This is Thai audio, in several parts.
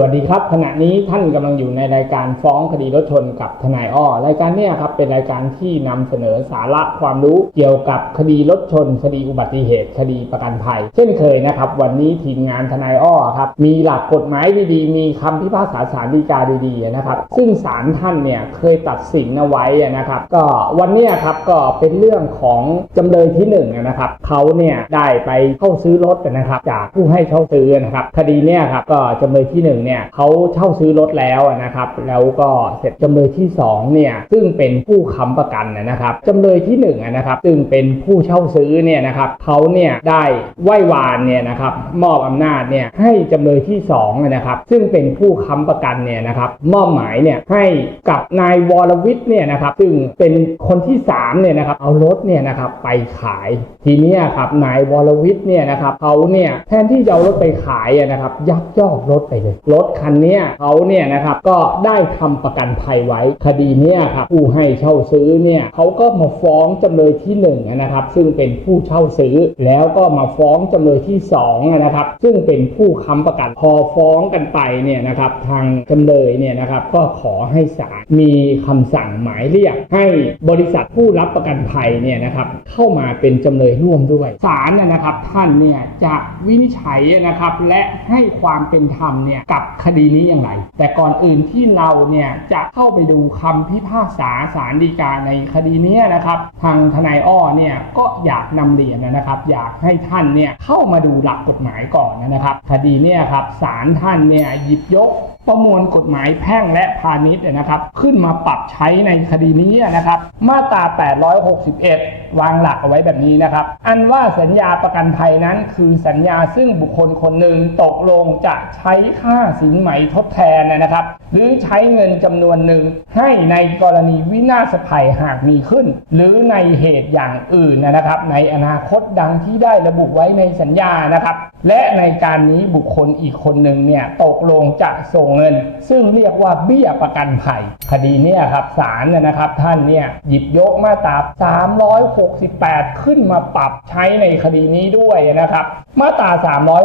วัสดีครับขณะนี้ท่านกำลังอยู่ในรายการฟ้องคดีรถชนกับทนายอ้อรายการเนี้ครับ เป็นรายการที่นำเสนอสาระความรู้เกี่ยวกับคดีรถชน คดีอุบัติเหตุคดีประกันภัย เช่นเคยนะครับ วันนี้ทีมงานทนายอ้อครับมีหลักกฎหมายดีๆ มีคำพิพากษาศาลฎีกาดีๆนะครับ ซึ่งศาลท่านเนี่ยเคยตัดสินเอาไว้นะครับ ก็วันนี้ครับก็เป็นเรื่องของจำเลยที่หนึ่งนะครับเขาเนี่ยได้ไปเข้าซื้อรถนะครับ จากผู้ให้เช่าซื้อนะครับคดีเนี่ยครับก็จำเลยที่หนึ่งเนี่ยเขาเช่าซื้อรถแล้วนะครับ แล้วก็เสร็จจำเลยที่สองเนี่ยซึ่งเป็นผู้ค้ำประกันนะครับจำเลยที่หนึ่งนะครับซึ่งเป็นผู้เช่าซื้อเนี่ยนะครับเขาเนี่ยได้ไหว้วานเนี่ยนะครับมอบอำนาจเนี่ยให้จำเลยที่สองนะครับซึ่งเป็นผู้ค้ำประกันเนี่ยนะครับมอบหมายเนี่ยให้กับนายวรวิทย์เนี่ยนะครับซึ่งเป็นคนที่สามเนี่ยนะครับเอารถเนี่ยนะครับไปขายทีนี้ครับนายวรวิทย์เนี่ยนะครับเขาเนี่ยแทนที่จะเอารถไปขายนะครับยักยอกรถไปเลย รถคันนี้เขาเนี่ยนะครับก็ได้ทำประกันภัยไว้คดีเนี้ยครับผู้ให้เช่าซื้อเนี่ยเขาก็มาฟ้องจำเลยที่หนึ่งอะนะครับซึ่งเป็นผู้เช่าซื้อ แล้วก็มาฟ้องจำเลยที่สองนะครับซึ่งเป็นผู้ค้ำประกันพอฟ้องกันไปเนี่ยนะครับทางจำเลยเนี่ยนะครับก็ขอให้ศาลมีคำสั่งหมายเรียกให้บริษัทผู้รับประกันภัยเนี่ยนะครับเข้ามาเป็นจำเลยร่วมด้วยศาลนะนะครับท่านเนี่ยจะวินิจฉัยนะครับและให้ความเป็นธรรมเนี่ยกับคดีนี้อย่างไร แต่ก่อนอื่นที่เราเนี่ยจะเข้าไปดูคำพิพากษาศาาลฎีกาในคดีนี้นะครับ ทางทนายอ้อเนี่ยก็อยากนำเรียนนะครับ อยากให้ท่านเนี่ยเข้ามาดูหลักกฎหมายก่อนนะครับ คดีเนี่ยครับศาลท่านเนี่ยหยิบยกประมวลกฎหมายแพ่งและพาณิชย์นะครับ ขึ้นมาปรับใช้ในคดีนี้นะครับ มาตรา 861 วางหลักเอาไว้แบบนี้นะครับ อันว่าสัญญาประกันภัยนั้นคือสัญญาซึ่งบุคคลคนหนึ่งตกลงจะใช้ค่าสินไหมทดแทนนะครับ หรือใช้เงินจำนวนหนึ่งให้ในกรณีวินาศภัยหากมีขึ้น หรือในเหตุอย่างอื่นนะครับ ในอนาคตดังที่ได้ระบุไว้ในสัญญานะครับ และในการนี้บุคคลอีกคนหนึ่งเนี่ยตกลงจะส่งเงิน ซึ่งเรียกว่าเบี้ยประกันภัย คดีเนี่ยครับศาลนะครับท่านเนี่ยหยิบยกมาตรา368 ขึ้นมาปรับใช้ในคดีนี้ด้วยนะครับ มาตรา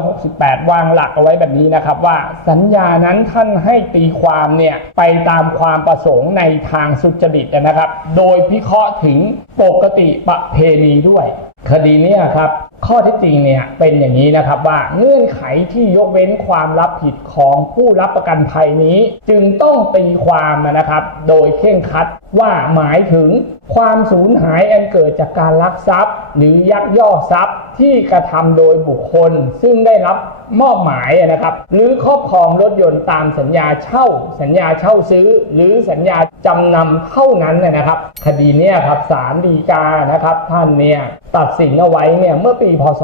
368 วางหลักเอาไว้แบบนี้นะครับว่าสัญญานั้นท่านให้ตีความเนี่ยไปตามความประสงค์ในทางสุจริตนะครับ โดยพิเคราะห์ถึงปกติประเพณีด้วย คดีนี้ครับข้อที่จริงเนี่ยเป็นอย่างนี้นะครับว่าเงื่อนไขที่ยกเว้นความรับผิดของผู้รับประกันภัยนี้ จึงต้องตีความนะครับ โดยเคร่งครัดว่าหมายถึงความสูญหายอันเกิดจากการลักทรัพย์ หรือยักยอกทรัพย์ที่กระทำโดยบุคคล ซึ่งได้รับมอบหมายนะครับ หรือครอบครองรถยนต์ตามสัญญาเช่า สัญญาเช่าซื้อ หรือสัญญาจำนำเท่านั้นนะครับ คดีนี้ครับศาลฎีกานะครับท่านเนี่ย ตัดสินเอาไว้เนี่ยเมื่อปีพศ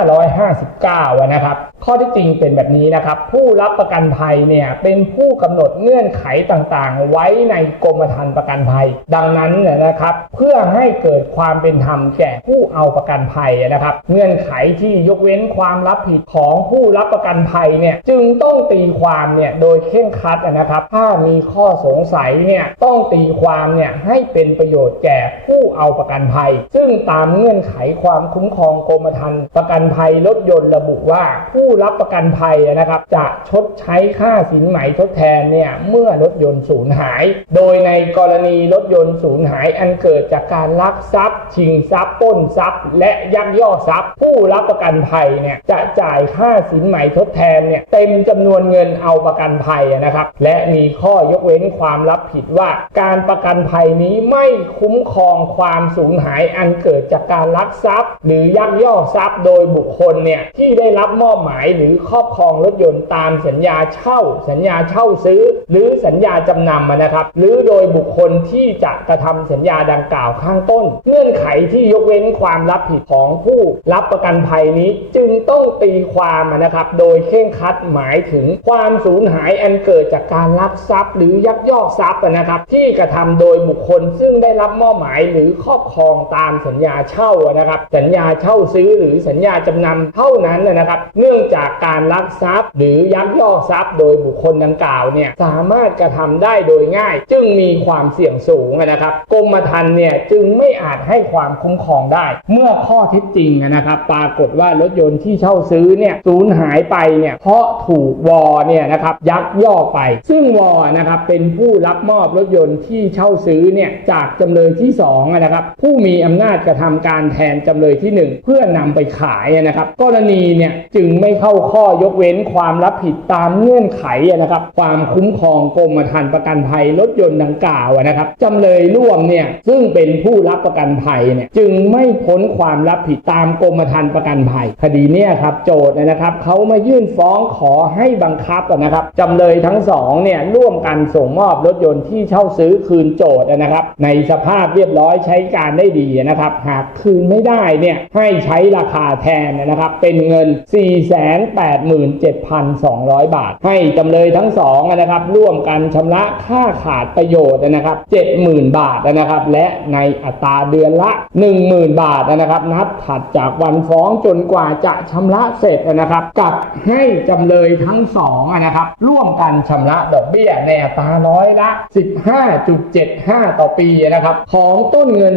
2559 นะครับ ข้อที่จริงเป็นแบบนี้นะครับ ผู้รับประกันภัยเนี่ยเป็นผู้กำหนดเงื่อนไขต่างๆ ไว้ในกรมธรรม์ประกันภัย ดังนั้นนนะครับ เพื่อให้เกิดความเป็นธรรมแก่ผู้เอาประกันภัยนะครับ เงื่อนไขที่ยกเว้นความรับผิดของผู้รับประกันภัยเนี่ยจึงต้องตีความเนี่ยโดยเคร่งคัดนะครับ ถ้ามีข้อสงสัยเนี่ยต้องตีความเนี่ยให้เป็นประโยชน์แก่ผู้เอาประกันภัย ซึ่งตามเงื่อนไขความคุ้มครองกรมธรรม์ประกันภัยรถยนต์ระบุว่า ผู้รับประกันภัยนะครับ จะชดใช้ค่าสินไหมทดแทนเนี่ยเมื่อรถยนต์สูญหาย โดยในกรณีรถยนต์สูญหายอันเกิดจากการลักทรัพย์ ชิงทรัพย์ปล้นทรัพย์ และยักยอกทรัพย์ ผู้รับประกันภัยเนี่ยจะจ่ายค่าสินไหมทดแทนเนี่ยเต็มจำนวนเงินเอาประกันภัยนะครับ และมีข้อยกเว้นความรับผิดว่า การประกันภัยนี้ไม่คุ้มครองความสูญหายอันเกิดิดจากการลักทรัพย์ หรือยักยอกทรัพย์โดยบุคคลเนี่ยที่ได้รับมอบหมายหรือครอบครองรถยนต์ตามสัญญาเช่า สัญญาเช่าซื้อ หรือสัญญาจำนำนะครับ หรือโดยบุคคลที่จะกระทำสัญญาดังกล่าวข้างต้น เงื่อนไขที่ยกเว้นความรับผิดของผู้รับประกันภัยนี้จึงต้องตีความนะครับ โดยเคร่งครัดหมายถึงความสูญหายอันเกิดจากการลักทรัพย์ หรือยักยอกทรัพย์นะครับ ที่กระทำโดยบุคคลซึ่งได้รับมอบหมายหรือครอบครองตามสัญญาเช่านะครับ สัญญาเช่าซื้อหรือสัญญาจำนำเท่านั้นนะครับ เนื่องจากการลักทรัพย์ หรือยักยอกทรัพย์ โดยบุคคลดังกล่าวเนี่ยสามารถกระทำได้โดยง่าย จึงมีความเสี่ยงสูงนะครับกรมธรรม์เนี่ยจึงไม่อาจให้ความคุ้มครองได้ เมื่อข้อเท็จจริงนะครับ ปรากฏว่ารถยนต์ที่เช่าซื้อเนี่ยสูญหายไปเนี่ยเพราะถูกวอเนี่ยนะครับยักยอกไป ซึ่งวอนะครับเป็นผู้รับมอบรถยนต์ที่เช่าซื้อเนี่ยจากจำเลยที่2นะครับผู้มีอำนาจกระทำการแทนจำเลยที่ 1 เพื่อนำไปขายนะครับ กรณีเนี่ยจึงไม่เข้าข้อยกเว้นความรับผิดตามเงื่อนไขนะครับ ความคุ้มครองกรมธรรม์ประกันภัยรถยนต์ดังกล่าวนะครับจำเลยร่วมเนี่ยซึ่งเป็นผู้รับประกันภัยเนี่ยจึงไม่พ้นความรับผิดตามกรมธรรม์ประกันภัย คดีเนี่ยครับโจทย์นะครับเขามายื่นฟ้องขอให้บังคับนะครับจำเลยทั้งสองเนี่ยร่วมกันส่งมอบรถยนต์ที่เช่าซื้อคืนโจทย์นะครับ ในสภาพเรียบร้อยใช้การได้ดีนะครับหากคืนไม่ได้เนี่ยให้ใช้ราคาแทนนะครับเป็นเงิน 487,200 บาท ให้จำเลยทั้งสองนะครับร่วมกันชำระค่าขาดประโยชน์นะครับ 70,000 บาทนะครับและในอัตราเดือนละ 10,000 บาทนะครับนับถัดจากวันฟ้องจนกว่าจะชำระเสร็จนะครับกับให้จำเลยทั้งสองนะครับร่วมกันชำระดอกเบี้ยในอัตราร้อยละ 15.75 ต่อปีนะครับของต้นเงิน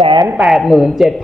48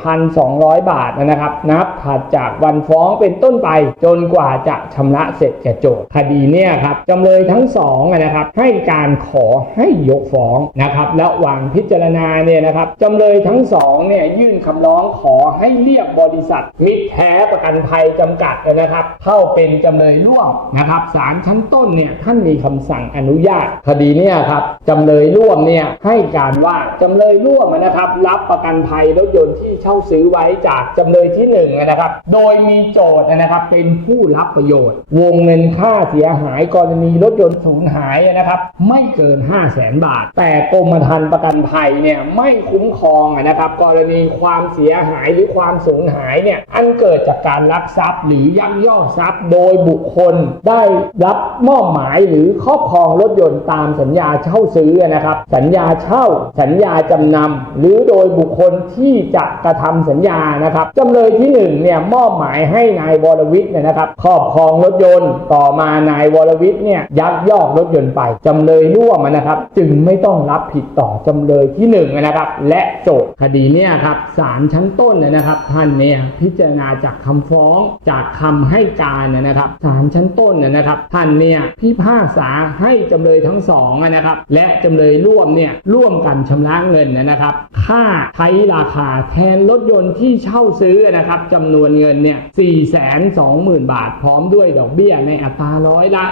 87,200 บาทนะครับ นับถัดจากวันฟ้องเป็นต้นไป จนกว่าจะชำระเสร็จแก่โจทย์คดีเนี่ยครับจำเลยทั้งสองนะครับ ให้การขอให้ยกฟ้องนะครับระหว่างพิจารณาเนี่ยนะครับจำเลยทั้งสองเนี่ยยื่นคำร้องขอให้เรียกบริษัท มิตรแท้ประกันภัยจำกัดนะครับ เข้าเป็นจำเลยร่วมนะครับศาลชั้นต้นเนี่ยท่านมีคำสั่งอนุญาต คดีเนี่ยครับจำเลยร่วมเนี่ยให้การว่าจำเลยร่วมนะครับ รับประกันภัยรถยนต์ที่เช่าซื้อไว้จากจำเลยที่หนึ่งนะครับ โดยมีโจทย์นะครับเป็นผู้รับประโยชน์ วงเงินค่าเสียหายกรณีรถยนต์สูญหายนะครับ ไม่เกิน 5 0 0แสนบาท แต่กรมธรรม์ประกันภัยเนี่ยไม่คุ้มครองนะครับ กรณีความเสียหายหรือความสูญหายเนี่ยอันเกิดจากการลักทรัพย์ หรือยักยอกทรัพย์ โดยบุคคลได้รับมอบหมายหรือครอบครองรถยนต์ตามสัญญาเช่าซื้อนะครับ สัญญาเช่า สัญญาจำนำหรือโดยบุคคลที่ที่จะกระทำสัญญานะครับจำเลยที่หนึ่งเนี่ยมอบหมายให้นายวรวิทย์เนี่ยนะครับครอบครองรถยนต์ต่อมานายวรวิทย์เนี่ยยักยอกรถยนต์ไปจำเลยร่วมนะครับ จึงไม่ต้องรับผิดต่อจำเลยที่หนึ่งนะครับ และโจทย์คดีเนี่ยครับศาลชั้นต้นนะครับ ท่านเนี่ยพิจารณาจากคำฟ้องจากคำให้การนะครับศาลชั้นต้นนะครับ ท่านเนี่ยพิพากษาให้จำเลยทั้งสองนะครับ และจำเลยร่วมเนี่ยร่วมกันชำระเงินนะครับ ค่าใช้ราคาแทนรถยนต์ที่เช่าซื้อนะครับจำนวนเงินเนี่ย 4 2 0 0 0 0 บาท พร้อมด้วยดอกเบี้ยในอัตราร้อยละ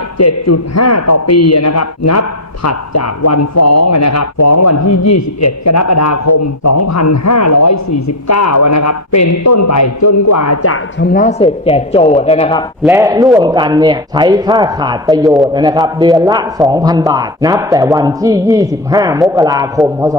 7.5 ต่อปีนะครับ นับถัดจากวันฟ้องนะครับ ฟ้องวันที่ 21 กรกฎาคม 2549 นะครับ เป็นต้นไปจนกว่าจะชำระเสร็จแก่โจทย์นะครับ และร่วมกันเนี่ยใช้ค่าขาดประโยชน์นะครับ เดือนละ 2,000 บาท นับแต่วันที่ 25 มกราคม พศ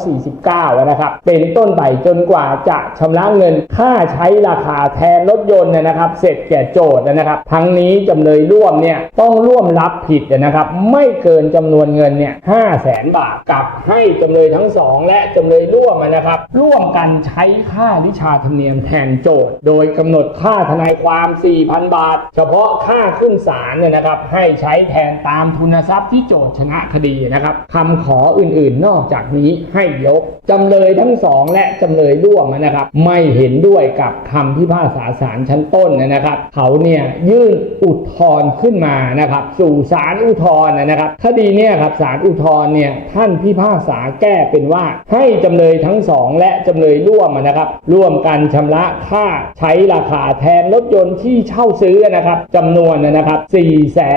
2549 นะครับเป็นต้นไปจนกว่าจะชำระเงินค่าใช้ราคาแทนรถยนต์นะครับ เสร็จแก่โจทย์นะครับ ทั้งนี้จำเลยร่วมเนี่ยต้องร่วมรับผิดนะครับ ไม่เกินจำนวนเงินเนี่ย5แสนบาทกับให้จำเลยทั้งสองและจำเลยร่วมนะครับ ร่วมกันใช้ค่าวิชาธรรมเนียมแทนโจทย์ โดยกำหนดค่าทนายความ 4,000 บาท เฉพาะค่าขึ้นศาลเนี่ยนะครับ ให้ใช้แทนตามทุนทรัพย์ที่โจทย์ชนะคดีนะครับคำขออื่นๆ นอกจากนี้ให้ยกจำเลยทั้งสองและจำเลยร่วมนะครับ ไม่เห็นด้วยกับคำพิพากษาศาลชั้นต้นนะครับ เขาเนี่ยยื่นอุทธรณ์ขึ้นมานะครับ สู่ศาลอุทธรณ์นะครับคดีเนี่ยครับศาลอุทธรณ์เนี่ยท่านพิพากษาแก้เป็นว่า ให้จำเลยทั้งสองและจำเลยร่วมนะครับ ร่วมกันชำระค่าใช้ราคาแทนรถยนต์ที่เช่าซื้อนะครับจำนวนนะครับ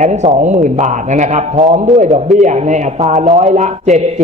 420,000 บาทนะครับ พร้อมด้วยดอกเบี้ยในอัตราร้อยละ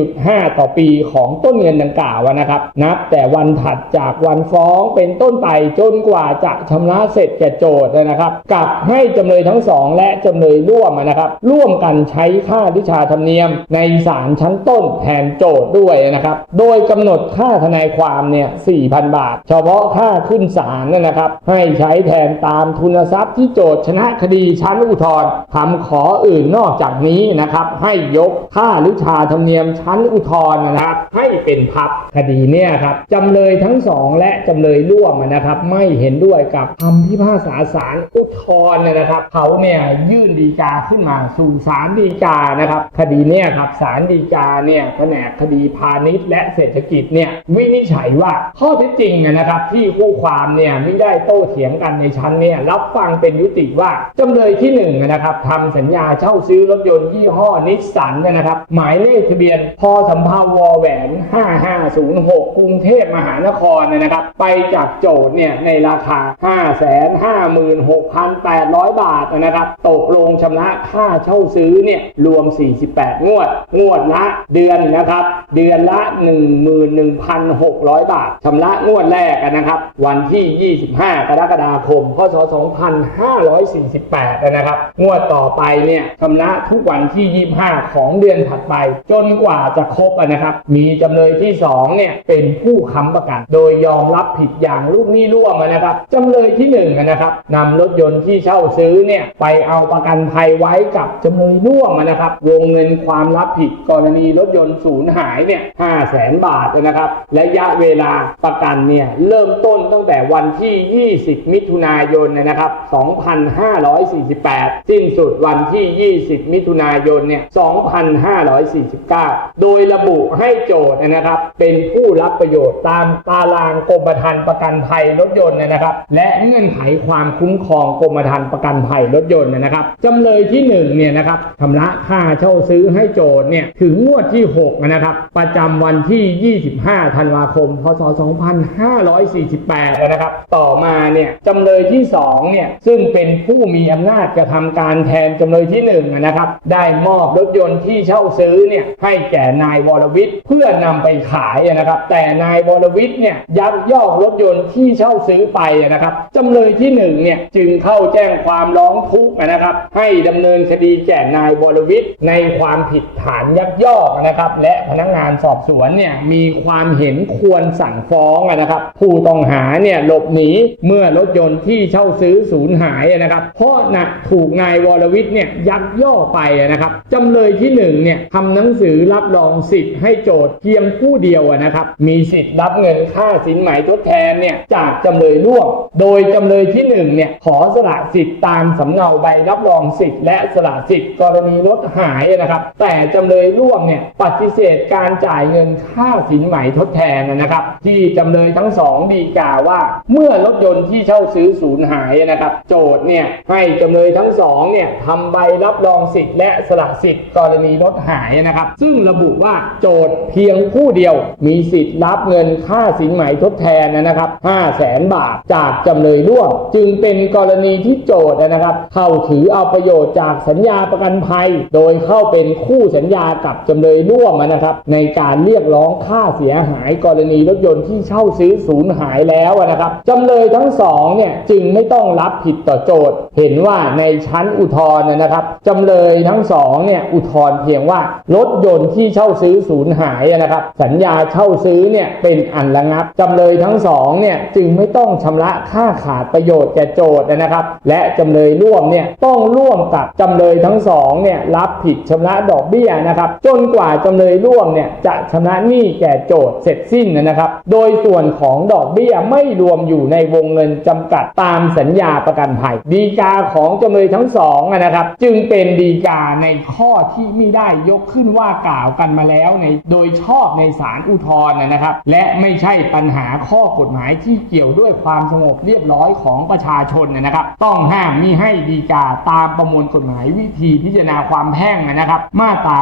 7.5 ต่อปีของต้นเงินดังกล่าวนะนะครับ นับแต่วันถัดจากวันฟ้องเป็นต้นไปจนกว่าจะชำระเสร็จแก่โจทย์นะครับกับให้จำเลยทั้งสองและจำเลยร่วมนะครับ ร่วมกันใช้ค่าวิชาธรรมเนียม ในศาลชั้นต้นแทนโจทย์ด้วยนะครับ โดยกำหนดค่าทนายความเนี่ย4,000 บาท เฉพาะค่าขึ้นศาลนะครับ ให้ใช้แทนตามทุนทรัพย์ที่โจทย์ชนะคดีชั้นอุทธรณ์คำขออื่นนอกจากนี้นะครับ ให้ยกค่าวิชาธรรมเนียมชั้นอุทธรณ์นะครับ ให้เป็นพับคดีีเนี่ยครับจำเลยทั้งสองและจำเลยร่วมนะครับ ไม่เห็นด้วยกับคำพิพากษาศาลอุทธรณ์นะครับเขาเนี่ยยื่นดีกาขึ้นมาสู่ศาลฎีกานะครับคดีเนี่ยครับศาลฎีกาเนี่ยแผนกคดีพาณิชย์และเศรษฐกิจเนี่ยวินิจฉัยว่าข้อเท็จจริงนะครับที่คู่ความเนี่ยไม่ได้โต้เถียงกันในชั้นเนี่ยรับฟังเป็นยุติว่าจำเลยที่หนึ่งนะครับทำสัญญาเช่าซื้อรถยนต์ยี่ห้อนิสสันนะครับหมายเลขทะเบียนพสำเภาวอแหวน 5506กรุงเทพมหานครเนี่ยนะครับ ไปจากโจทย์เนี่ยในราคา 556,800 บาทนะครับ ตกลงชำระค่าเช่าซื้อเนี่ยรวม 48 งวด งวดละเดือนนะครับ เดือนละ 11,600 บาทชำระงวดแรกนะครับ วันที่ 25 กรกฎาคม พศ 2548 นะครับ งวดต่อไปเนี่ยชำระทุกวันที่ 25 ของเดือนถัดไป จนกว่าจะครบนะครับ มีจำเลยที่2เนี่ยเป็นผู้ค้ำประกัน โดยยอมรับผิดอย่างลูกหนี้ร่วมนะครับจำเลยที่1นนะครับนำรถยนต์ที่เช่าซื้อเนี่ยไปเอาประกันภัยไว้กับจำเลยร่วมนะครับวงเงินความรับผิดกรณีรถยนต์สูญหายเนี่ย5แสนบาทนะครับและระยะเวลาประกันเนี่ยเริ่มต้นตั้งแต่วันที่ 20 มิถุนายนนะครับ2548 สิ้นสุดวันที่ 20 มิถุนายนเนี่ย2549 โดยระบุให้โจทย์นะครับเป็นผผู้รับประโยชน์ตามตารางกรมธรรม์ประกันภัยรถยนต์นะครับ และเงื่อนไขความคุ้มครองกรมธรรม์ประกันภัยรถยนต์นะครับจำเลยที่1เนี่ยนะครับชำระค่าเช่าซื้อให้โจทย์เนี่ยถึงงวดที่6นะครับประจำวันที่ 25 ธันวาคม พศ 2548 นะครับ ต่อมาเนี่ยจำเลยที่2เนี่ยซึ่งเป็นผู้มีอำนาจกระทำการแทนจำเลยที่1นะครับได้มอบรถยนต์ที่เช่าซื้อเนี่ยให้แก่นายวรวิทย์เพื่อนำไปขายนะครับ แต่นายวรวิทย์เนี่ยยักยอกรถยนต์ที่เช่าซื้อไปนะครับจำเลยที่1เนี่ยจึงเข้าแจ้งความร้องทุกข์นะครับ ให้ดำเนินคดีแก่นายวรวิทย์ในความผิดฐานยักยอกนะครับ และพนักงานสอบสวนเนี่ยมีความเห็นควรสั่งฟ้องนะครับ ผู้ต้องหาเนี่ยหลบหนีเมื่อรถยนต์ที่เช่าซื้อสูญหายนะครับ เพราะนะถูกนายวรวิทย์เนี่ยยักย่อไปนะครับจำเลยที่1เนี่ยทำหนังสือรับรองสิทธิ์ให้โจทย์เพียงผู้เดียวนะครับมีสิทธิ์รับเงินค่าสินไหมทดแทนเนี่ยจากจำเลยร่วม โดยจำเลยที่1เนี่ยขอสละสิทธิ์ตามสำเนาใบรับรองสิทธิ์และสละสิทธิ์กรณีรถหายนะครับ แต่จำเลยร่วมเนี่ยปฏิเสธการจ่ายเงินค่าสินไหมทดแทนนะครับ ที่จำเลยทั้งสองดีกาว่า เมื่อรถยนต์ที่เช่าซื้อสูญหายนะครับ โจทย์เนี่ยให้จำเลยทั้งสองเนี่ยทำใบรับรองสิทธิ์และสละสิทธิ์กรณีรถหายนะครับ ซึ่งระบุว่าโจทย์เพียงผู้เดียวมีสิทธิ์รับเงินค่าสินไหมทดแทนนะครับ5 0 0แสนบาทจากจำเลยร่วม จึงเป็นกรณีที่โจทย์นะครับ เข้าถือเอาประโยชน์จากสัญญาประกันภัย โดยเข้าเป็นคู่สัญญากับจำเลยร่วมนะครับ ในการเรียกร้องค่าเสียหายกรณีรถยนต์ที่เช่าซื้อสูญหายแล้วนะครับจำเลยทั้งสองเนี่ยจึงไม่ต้องรับผิดต่อโจทย์ เห็นว่าในชั้นอุทธรณ์นะครับจำเลยทั้งสองเนี่ยอุทธรณ์เพียงว่ารถยนต์ที่เช่าซื้อสูญหายนะครับ สัญญาเช่าซื้อเนี่ยเป็นอันระงับจำเลยทั้งสองเนี่ยจึงไม่ต้องชำระค่าขาดประโยชน์แก่โจทย์นะครับ และจำเลยร่วมเนี่ยต้องร่วมกับจำเลยทั้งสองเนี่ยรับผิดชำระดอกเบี้ยนะครับ จนกว่าจำเลยร่วมเนี่ยจะชำระหนี้แก่โจทย์เสร็จสิ้นนะครับ โดยส่วนของดอกเบี้ยไม่รวมอยู่ในวงเงินจำกัดตามสัญญาประกันภัยดีกาของจำเลยทั้งสองนะครับ จึงเป็นดีกาในข้อที่ไม่ได้ยกขึ้นว่ากล่าวกันมาแล้วในโดยชอบในศาลอุทธรณ์นะครับ และไม่ใช่ปัญหาข้อกฎหมายที่เกี่ยวด้วยความสงบเรียบร้อยของประชาชนนะครับ ต้องห้ามมิให้ดีกาตามประมวลกฎหมายวิธีพิจารณาความแพ่งนะครับ มาตรา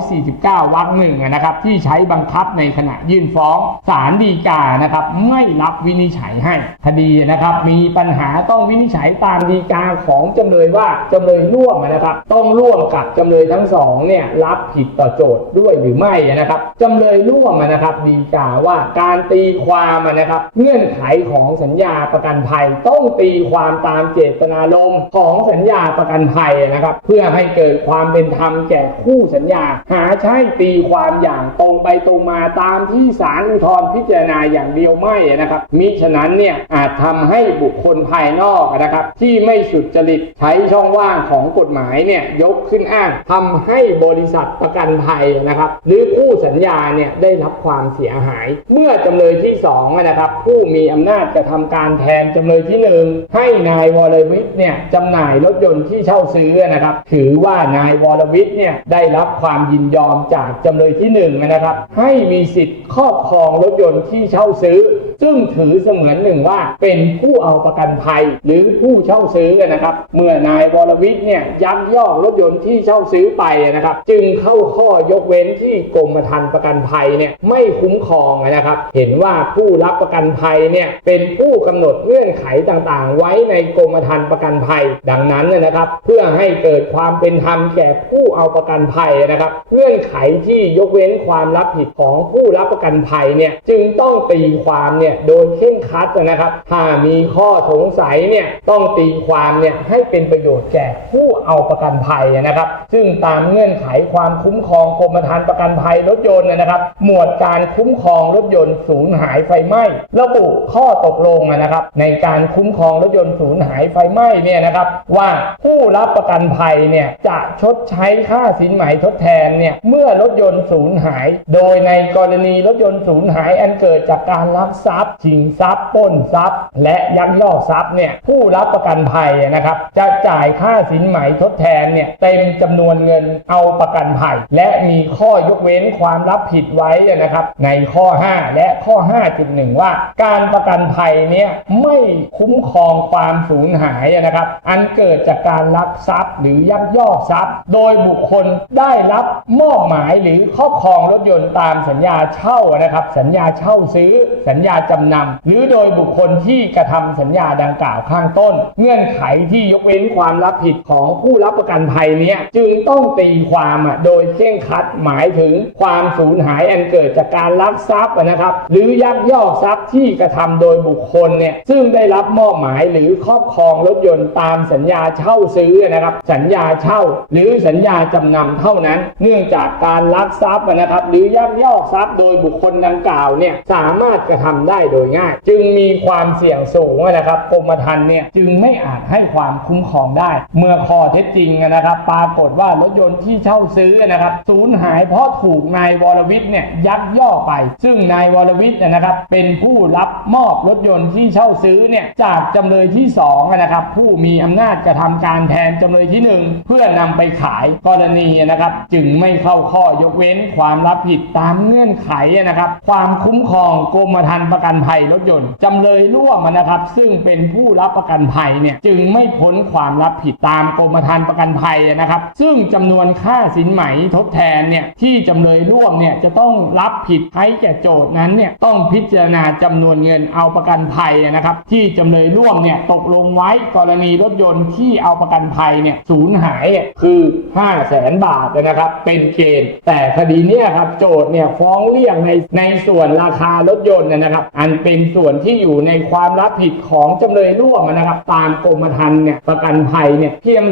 249 วรรคหนึ่งนะครับ ที่ใช้บังคับในขณะยื่นฟ้องศาลฎีกานะครับ ไม่รับวินิจฉัยให้คดีนะครับมีปัญหาต้องวินิจฉัยตามฎีกาของจำเลยว่าจำเลยร่วมนะครับ ต้องร่วมกับจำเลยทั้งสองเนี่ยรับผิดต่อโจทย์ด้วยหรือไม่นะครับจำเลยร่วมนะครับครับดีกาว่าการตีความนะครับ เงื่อนไขของสัญญาประกันภัย ต้องตีความตามเจตนารมณ์ของสัญญาประกันภัยนะครับ เพื่อให้เกิดความเป็นธรรมแก่คู่สัญญา หาใช่ตีความอย่างตรงไปตรงมาตามที่ศาลอุทธรณ์พิจารณาอย่างเดียวไม่นะครับมิฉะนั้นเนี่ยอาจทำให้บุคคลภายนอกนะครับ ที่ไม่สุจริตใช้ช่องว่างของกฎหมายเนี่ยยกขึ้นอ้างทำให้บริษัทประกันภัยนะครับ หรือคู่สัญญาเนี่ยได้รับความความเสียหาย เมื่อจำเลยที่สองนะครับผู้มีอำนาจจะทำการแทนจำเลยที่หนึ่งให้นายวรวิทย์เนี่ยจำหน่ายรถยนต์ที่เช่าซื้อนะครับ ถือว่านายวรวิทย์เนี่ยได้รับความยินยอมจากจำเลยที่หนึ่งนะครับให้มีสิทธิ์ครอบครองรถยนต์ที่เช่าซื้อ ซึ่งถือเสมือนหนึ่งว่าเป็นผู้เอาประกันภัย หรือผู้เช่าซื้อนะครับ เมื่อนายวรวิทย์เนี่ยยักยอกรถยนต์ที่เช่าซื้อไปนะครับ จึงเข้าข้อยกเว้นที่กรมธรรม์ประกันภัยเนี่ยไม่คุ้มครองนะครับ เห็นว่าผู้รับประกันภัยเนี่ยเป็นผู้กำหนดเงื่อนไขต่างๆ ไว้ในกรมธรรม์ประกันภัย ดังนั้นนะครับ เพื่อให้เกิดความเป็นธรรมแก่ผู้เอาประกันภัยนะครับ เงื่อนไขที่ยกเว้นความรับผิดของผู้รับประกันภัยเนี่ยจึงต้องตีความเนี่ยโดยเคร่งครัดนะครับ ถ้ามีข้อสงสัยเนี่ยต้องตีความเนี่ยให้เป็นประโยชน์แก่ผู้เอาประกันภัยนะครับ ซึ่งตามเงื่อนไขความคุ้มครองกรมธรรม์ประกันภัยรถยนต์นะครับ หมวดการคุ้มครองรถยนต์สูญหายไฟไหม้ระบุข้อตกลงนะครับในการคุ้มครองรถยนต์สูญหายไฟไหม้เนี่ยนะครับ ว่าผู้รับประกันภัยเนี่ยจะชดใช้ค่าสินไหมทดแทนเนี่ยเมื่อรถยนต์สูญหาย โดยในกรณีรถยนต์สูญหายอันเกิดจากการลักทรัพย์ชิงทรัพย์ปล้นทรัพย์ และยักยอกทรัพย์เนี่ยผู้รับประกันภัยนะครับจะจ่ายค่าสินไหมทดแทนเนี่ยเต็มจำนวนเงินเอาประกันภัย และมีข้อยกเว้นความรับผิดไว้นะครับ ในข้อ 5 และข้อ 5.1 ว่า การประกันภัยเนี่ยไม่คุ้มครองความสูญหายนะครับ อันเกิดจากการลักทรัพย์หรือยักยอกทรัพย์ โดยบุคคลได้รับมอบหมายหรือครอบครองรถยนต์ตามสัญญาเช่านะครับ สัญญาเช่าซื้อสัญญาจำนำหรือโดยบุคคลที่กระทำสัญญาดังกล่าวข้างต้น เงื่อนไขที่ยกเว้นความรับผิดของผู้รับประกันภัยเนี่ยจึงต้องตีความอะโดยเคร่งคัดหมายถึงความสูญหายอันเกิดจากการลักทรัพย์นะครับ หรือยักยอกทรัพย์ที่กระทำโดยบุคคลเนี่ยซึ่งได้รับมอบหมายหรือครอบครองรถยนต์ตามสัญญาเช่าซื้อนะครับ สัญญาเช่า หรือสัญญาจำนำเท่านั้น เนื่องจากการลักทรัพย์นะครับ หรือยักยอกทรัพย์โดยบุคคลดังกล่าวเนี่ยสามารถกระทำได้โดยง่าย จึงมีความเสี่ยงสูงนะครับกรมธรรม์เนี่ยจึงไม่อาจให้ความคุ้มครองได้ เมื่อข้อเท็จจริงนะครับ ปรากฏว่ารถยนต์ที่เช่าซื้อนะครับสูญหายเพราะถูกนายวรวิทย์เนี่ยยักย่อไป ซึ่งนายวรวิทย์นะครับ เป็นผู้รับมอบรถยนต์ที่เช่าซื้อเนี่ยจากจำเลยที่2นะครับผู้มีอำนาจกระทำการแทนจำเลยที่ 1 เพื่อนำไปขายกรณีนะครับ จึงไม่เข้าข้อยกเว้นความรับผิดตามเงื่อนไขนะครับ ความคุ้มครองกรมธรรม์ประกันันภัยรถยนต์จำเลยร่วมนะครับ ซึ่งเป็นผู้รับประกันภัยเนี่ยจึงไม่พ้นความรับผิดตามกรมธรรม์ประกันภัยนะครับ ซึ่งจำนวนค่าสินไหมทดแทนเนี่ยที่จำเลยร่วมเนี่ยจะต้องรับผิดให้แก่โจทย์นั้นเนี่ยต้องพิจารณาจำนวนเงินเอาประกันภัยนะครับ ที่จำเลยร่วมเนี่ยตกลงไว้กรณีรถยนต์ที่เอาประกันภัยเนี่ยสูญหายเนี่ยคือ 5 0 0แสนบาทนะครับ เป็นเกณฑ์แต่คดีเนี้ยครับโจทย์เนี่ยฟ้องเรียกในในส่วนราคารถยนต์นะครับอันเป็นส่วนที่อยู่ในความรับผิดของจำเลยร่วมนะครับ ตามกรมธรรม์เนี่ยประกันภัยเนี่ยเพียง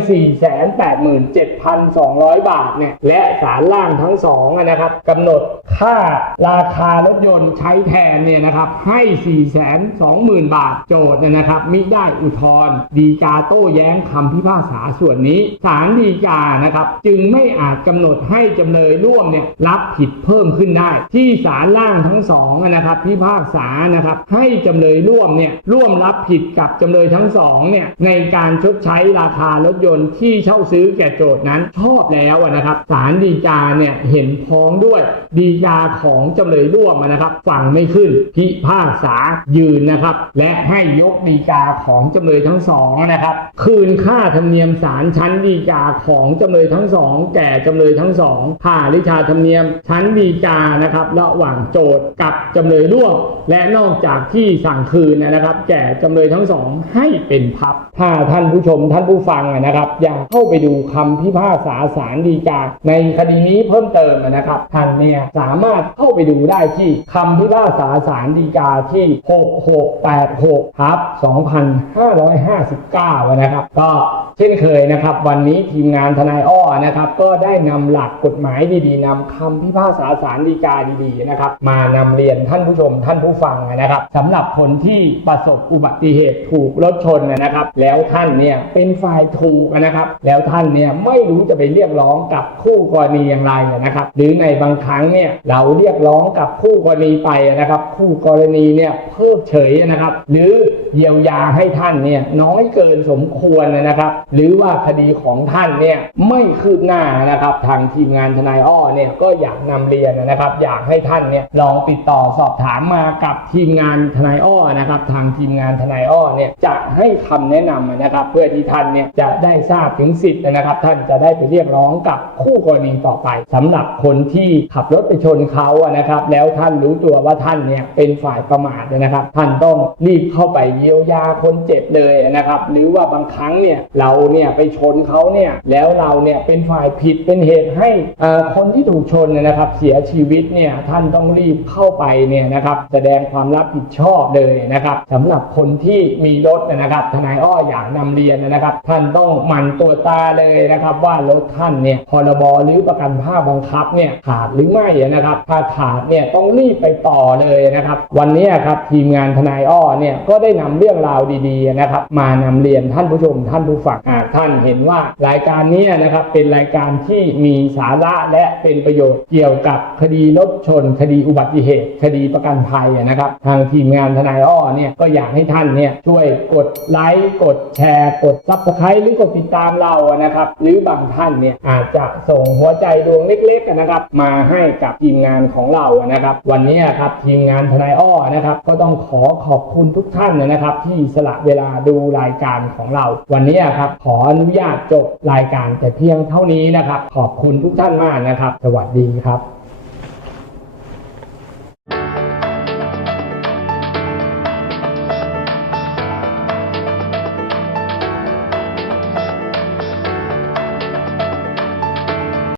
487,200 บาทเนี่ยและศาลล่างทั้งสองนะครับกำหนดค่าราคารถยนต์ใช้แทนเนี่ยนะครับให้ 420,000 บาทโจทย์นยนะครับมิได้อุทธรณ์ดีกาโต้แย้งคำพิพากษาส่วนนี้ศาลฎีกานะครับ จึงไม่อาจกำหนดให้จำเลยร่วมเนี่ยรับผิดเพิ่มขึ้นได้ ที่ศาลล่างทั้งสองนะครับพิพากษานะครับให้จำเลยร่วมเนี่ยร่วมรับผิดกับจำเลยทั้งสองเนี่ยในการชดใช้ราคารถยนต์ที่เช่าซื้อแก่โจทย์นั้นชอบแล้วนะครับศาลฎีกาเนี่ยเห็นพ้องด้วยฎีกาของจำเลยร่วมนะครับฟังไม่ขึ้นพิพากษายืนนะครับ และให้ยกฎีกาของจำเลยทั้งสองนะครับ คืนค่าธรรมเนียมศาลชั้นฎีกาของจำเลยทั้งสองแก่จำเลยทั้งสองค่าริชาธรรมเนียมชั้นฎีกานะครับระหว่างโจทย์กับจำเลยร่วมและและนอกจากที่สั่งคืนนะครับ แก่จำเลยทั้งสองให้เป็นพับ ถ้าท่านผู้ชมท่านผู้ฟังนะครับ อยากเข้าไปดูคำพิพากษาศาลฎีกาในคดีนี้เพิ่มเติมนะครับ ท่านเนี่ยสามารถเข้าไปดูได้ที่คำพิพากษาศาลฎีกาที่ 6686ทับ2559 นะครับ ก็เช่นเคยนะครับ วันนี้ทีมงานทนายอ้อนะครับ ก็ได้นำหลักกฎหมายดีๆนำคำพิพากษาศาลฎีกาดีๆนะครับ มานำเรียนท่านผู้ชมท่านผู้ฟังนะครับสำหรับคนที่ประสบอุบัติเหตุถูกรถชนนะครับ แล้วท่านเนี่ยเป็นฝ่ายถูกนะครับ แล้วท่านเนี่ยไม่รู้จะไปเรียกร้องกับคู่กรณีอย่างไรนะครับ หรือในบางครั้งเนี่ยเราเรียกร้องกับคู่กรณีไปนะครับ คู่กรณีเนี่ยเพิกเฉยนะครับ หรือเยียวยาให้ท่านเนี่ยน้อยเกินสมควรนะครับ หรือว่าคดีของท่านเนี่ยไม่คืบหน้านะครับ ทางทีมงานทนายอ้อเนี่ยก็อยากนำเรียนนะครับ อยากให้ท่านเนี่ยลองติดต่อสอบถามมากับทีมงานทนายอ้อนะครับทางทีมงานทนายอ้อเนี่ยจะให้คำแนะนำนะครับ เพื่อที่ท่านเนี่ยจะได้ทราบถึงสิทธิ์นะครับ ท่านจะได้ไปเรียกร้องกับคู่กรณีต่อไปสำหรับคนที่ขับรถไปชนเขาอะนะครับ แล้วท่านรู้ตัวว่าท่านเนี่ยเป็นฝ่ายประมาทนะครับ ท่านต้องรีบเข้าไปเยียวยาคนเจ็บเลยนะครับ หรือว่าบางครั้งเนี่ยเราเนี่ยไปชนเขาเนี่ยแล้วเราเนี่ยเป็นฝ่ายผิดเป็นเหตุให้อ่อคนที่ถูกชนเนยนะครับ เสียชีวิตเนี่ยท่านต้องรีบเข้าไปเนี่ยนะครับ แสดงความรับผิดชอบเลยนะครับสำหรับคนที่มีรถนะครับ ทนายอ้ออยากนำเรียนนะครับ ท่านต้องหมั่นตัวตาเลยนะครับ ว่ารถท่านเนี่ยพรบหรือประกันภาพบังคับเนี่ยขาดหรือไม่นะครับ ถ้าขาดเนี่ยต้องรีบไปต่อเลยนะครับ วันนี้ครับทีมงานทนายอ้อเนี่ยก็ได้นำเรื่องราวดีๆนะครับ มานำเรียนท่านผู้ชมท่านผู้ฟังหาท่านเห็นว่ารายการนี้นะครับเป็นรายการที่มีสาระและเป็นประโยชน์เกี่ยวกับคดีรถชน คดีอุบัติเหตุ คดีประกันภัยนะครับนะครับ ทางทีมงานทนายอ้อเนี่ยก็อยากให้ท่านเนี่ยช่วยกดไลค์กดแชร์ กดซับสไครต์หรือกดติดตามเรานะครับ หรือบางท่านเนี่ยอาจจะส่งหัวใจดวงเล็กๆนะครับ มาให้กับทีมงานของเรานะครับ วันนี้ครับทีมงานทนายอ้อนะครับ ก็ต้องขอขอบคุณทุกท่านนะครับ ที่สละเวลาดูรายการของเรา วันนี้ครับขออนุญาตจบรายการแต่เพียงเท่านี้นะครับ ขอบคุณทุกท่านมากนะครับ สวัสดีครับ